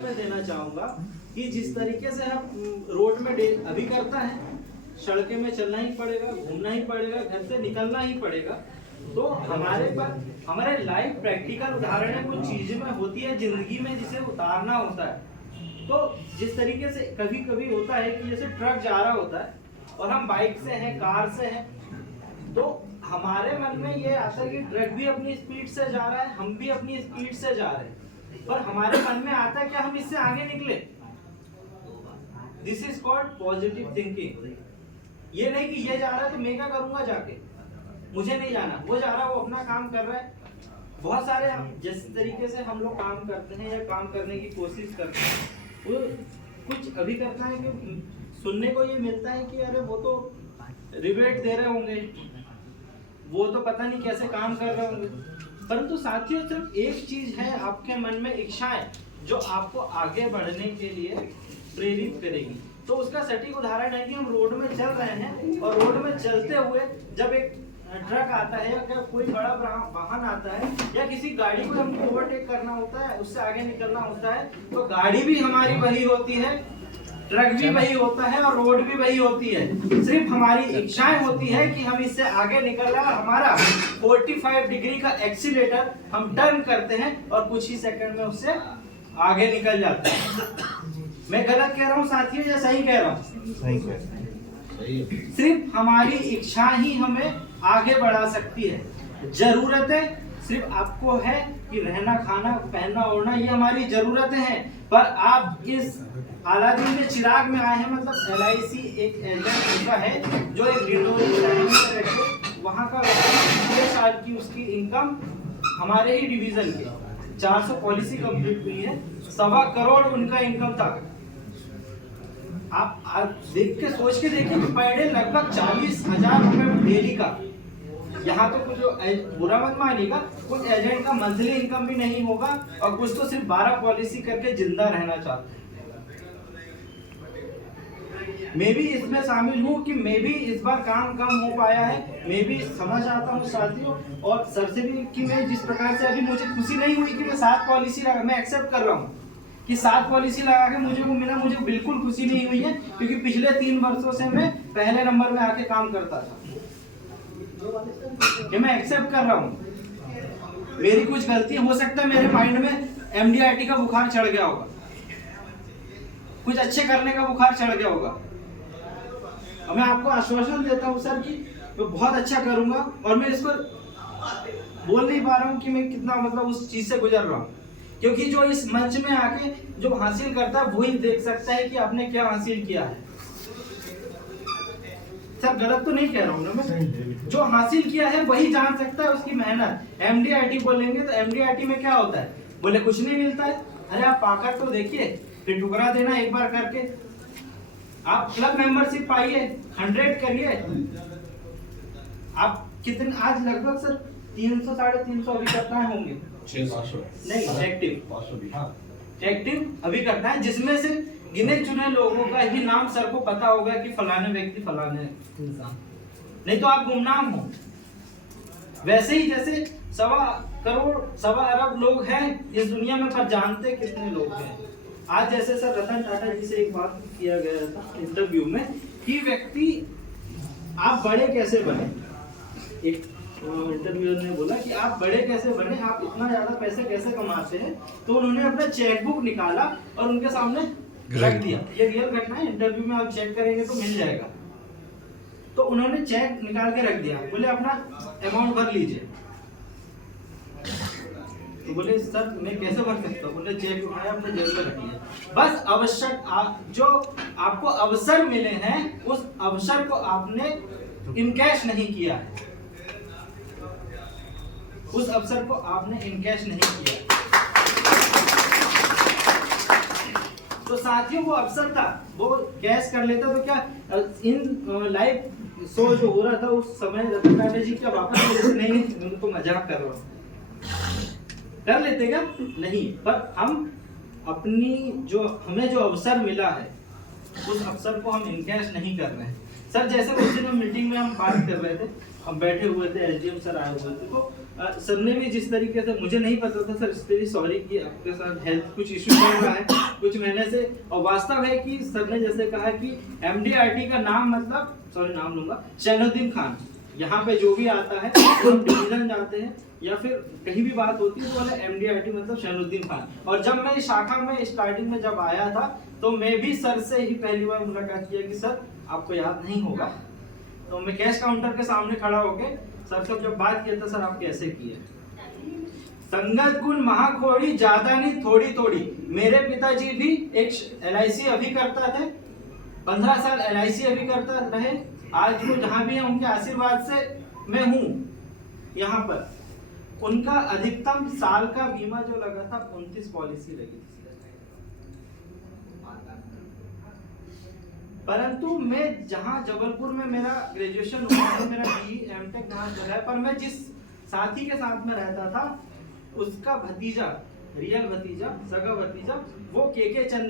मैं देना चाहूंगा कि जिस तरीके से हम रोड में अभी करता है, सड़कें में चलना ही पड़ेगा, घूमना ही पड़ेगा, घर से निकलना ही पड़ेगा। तो हमारे लाइफ प्रैक्टिकल उदाहरण है, कुछ चीजें में होती है जिंदगी में जिसे उतारना होता है। तो जिस तरीके से कभी कभी होता है कि जैसे ट्रक जा रहा होता है और हम बाइक से हैं, कार से हैं, तो हमारे मन में ये आता है कि ट्रक भी अपनी स्पीड से जा रहा है, हम भी अपनी स्पीड से जा रहे हैं, पर हमारे मन में आता है कि हम इससे आगे निकले। This is called positive thinking. ये नहीं कि ये जा रहा है तो मैं क्या करूंगा जाके, मुझे नहीं जाना, वो जा रहा है, वो अपना काम कर रहा है। बहुत सारे हम जिस तरीके से हम लोग काम करते हैं या काम करने की कोशिश करते हैं, वो कुछ अभी करता है कि सुनने को ये मिलता है कि अरे वो तो रिबेट दे रहे होंगे, वो तो पता नहीं कैसे काम कर रहे होंगे। परंतु साथियों, सिर्फ एक चीज है आपके मन में, इच्छाएं, जो आपको आगे बढ़ने के लिए प्रेरित करेगी। तो उसका सटीक उदाहरण है कि हम रोड में चल रहे हैं और रोड में चलते हुए जब एक ट्रक आता है या कोई बड़ा वाहन आता है या किसी गाड़ी को हमको ओवरटेक करना होता है, उससे आगे निकलना होता है, तो गाड़ी भी हमारी वही होती है, ट्रक भी वही होता है और रोड भी वही होती है। सिर्फ हमारी इच्छाएं होती है कि हम इससे आगे निकल रहे हैं। हमारा 45 डिग्री का एक्सीलेटर हम टर्न करते हैं और कुछ ही सेकंड में उससे आगे निकल जाते हैं। मैं गलत कह रहा हूँ साथियों या सही कह रहा हूँ? सही कह रहे हैं। सिर्फ हमारी इच्छा ही हमें आगे बढ़ा सकती है। जरूरतें सिर्फ आपको है कि रहना, खाना, पहनना, ओढ़ना, ये हमारी जरूरतें हैं। पर आप इस अलादीन में चिराग में आए हैं, मतलब LIC एक एजेंट होता है जो एक डिटोरी में वहाँ का 6 साल की उसकी इनकम हमारे ही डिवीजन के 400 पॉलिसी कंप्लीट हुई है, 1.25 करोड़ उनका इनकम था। आप देख के सोच के देखिए कि पर डे लगभग 40,000 रुपए डेली का। यहाँ तो कुछ बुरा मत मानिएगा, कुछ एजेंट का मंथली इनकम भी नहीं होगा और कुछ तो सिर्फ 12 पॉलिसी करके जिंदा रहना चाहते हैं। मैं भी इसमें शामिल हूँ कि मैं भी इस बार काम कम हो पाया है, मैं भी समझ आता हूँ साथियों, और सर से भी कि मैं जिस प्रकार से अभी मुझे खुशी नहीं हुई कि मैं 7 पॉलिसी लगा, मैं एक्सेप्ट कर रहा हूँ कि 7 पॉलिसी लगा के मुझे वो मिला, मुझे बिल्कुल खुशी नहीं हुई है, क्योंकि पिछले 3 वर्षों से मैं पहले नंबर में आके काम करता था। ये मैं एक्सेप्ट कर रहा हूँ, मेरी कुछ गलती हो सकता है, मेरे माइंड में MDRT का बुखार चढ़ गया होगा, कुछ अच्छे करने का बुखार चढ़ गया होगा। मैं आपको आश्वासन देता हूँ सर कि मैं बहुत अच्छा करूंगा, और मैं इसको बोल नहीं पा रहा हूँ कि मैं कितना मतलब उस चीज से गुजर रहा हूँ, क्योंकि जो इस मंच में आके जो हासिल करता है वही देख सकता है कि आपने क्या हासिल किया है। सर गलत तो नहीं कह रहा हूँ ना मैं? जो हासिल किया है वही जान सकता है उसकी मेहनत। MDRT बोलेंगे तो MDRT में क्या होता है, बोले कुछ नहीं मिलता है। अरे आप पाकर तो देखिए, फिर टुकड़ा देना एक बार करके। आप क्लब मेंबरशिप पाइए, 100 करिए। आप कितने आज लगभग सर 300 350 अभी करता है होंगे, 600 नहीं एक्टिव 500 एक्टिव अभी करता है, जिसमें से गिने चुने लोगों का ही नाम सर को पता होगा कि फलाने व्यक्ति, फलाने इंसान, नहीं तो आप गुमनाम हो। वैसे ही जैसे 1.25 करोड़ 1.25 अरब लोग हैं इस दुनिया में, पर जानते कितने लोग हैं। आज जैसे सर रतन टाटा जी से एक बात किया गया था इंटरव्यू में कि व्यक्ति आप बड़े कैसे बने, एक इंटरव्यूअर ने बोला कि आप बड़े कैसे बने, आप इतना ज्यादा पैसे कैसे कमाते हैं, तो उन्होंने अपना चेकबुक निकाला और उनके सामने रख दिया। ये रियल घटना है, इंटरव्यू में आप चेक करेंगे तो मिल जाएगा। तो उन्होंने चेक निकाल के रख दिया, बोले अपना अमाउंट भर लीजिए। तो बोले सर मैं कैसे भर सकता हूँ? बोले चेक उठाया, अपने जेब में रख लिया। बस आवश्यक जो आपको अवसर मिले हैं, उस अवसर को आपने इनकैश नहीं किया है, उस अवसर को आपने इनकैश नहीं किया। तो साथियों वो अवसर था, वो कैश कर लेता तो क्या इन लाइव शो जो हो रहा था उस समय रतन टाटा जी क्या वापस नहीं, उनको मजाक कर रहा हूँ, कर लेते क्या? नहीं। पर हम अपनी जो हमें जो अवसर मिला है उस अवसर को हम इनकैश नहीं कर रहे हैं। सर जैसे उस दिन मीटिंग में हम बात कर रहे थे, हम बैठे हुए थे, SDM सर आए हुए थे, तो सर ने भी जिस तरीके से, मुझे नहीं पता था सर, इसके लिए सॉरी कि आपके साथ हेल्थ कुछ इश्यू चल रहा है कुछ महीने से। और वास्तव है कि सर ने जैसे कहा कि MDRT का नाम मतलब, सॉरी नाम लूंगा, शैनुद्दीन खान। यहाँ पे जो भी आता है तो हम डिवीजन जाते हैं या फिर कहीं भी बात होती है तो बोले MDRT मतलब शैनुद्दीन खान। और जब मैं इस शाखा में स्टार्टिंग में जब आया था तो मैं भी सर से ही पहली बार मुलाकात किया कि सर आपको याद नहीं होगा। तो मैं कैश काउंटर के सामने खड़ा होके सर से जब बात किया था, सर आप कैसे किए। संगत गुण महाखोड़ी, ज्यादा नहीं थोड़ी थोड़ी। मेरे पिताजी भी एक LIC अभी करता थे, 15 साल LIC अभी करता रहे। आज वो जहां भी है उनके आशीर्वाद से मैं हूं यहाँ पर। उनका अधिकतम साल का बीमा जो लगा था 29 पॉलिसी लगी थी। परंतु मैं जहां जबलपुर में मेरा ग्रेजुएशन हुआ है, मेरा BE MTech वहां चला है, पर मैं जिस साथी के साथ में रहता था उसका भतीजा, रियल भतीजा, सगा भतीजा, वो KK चंदे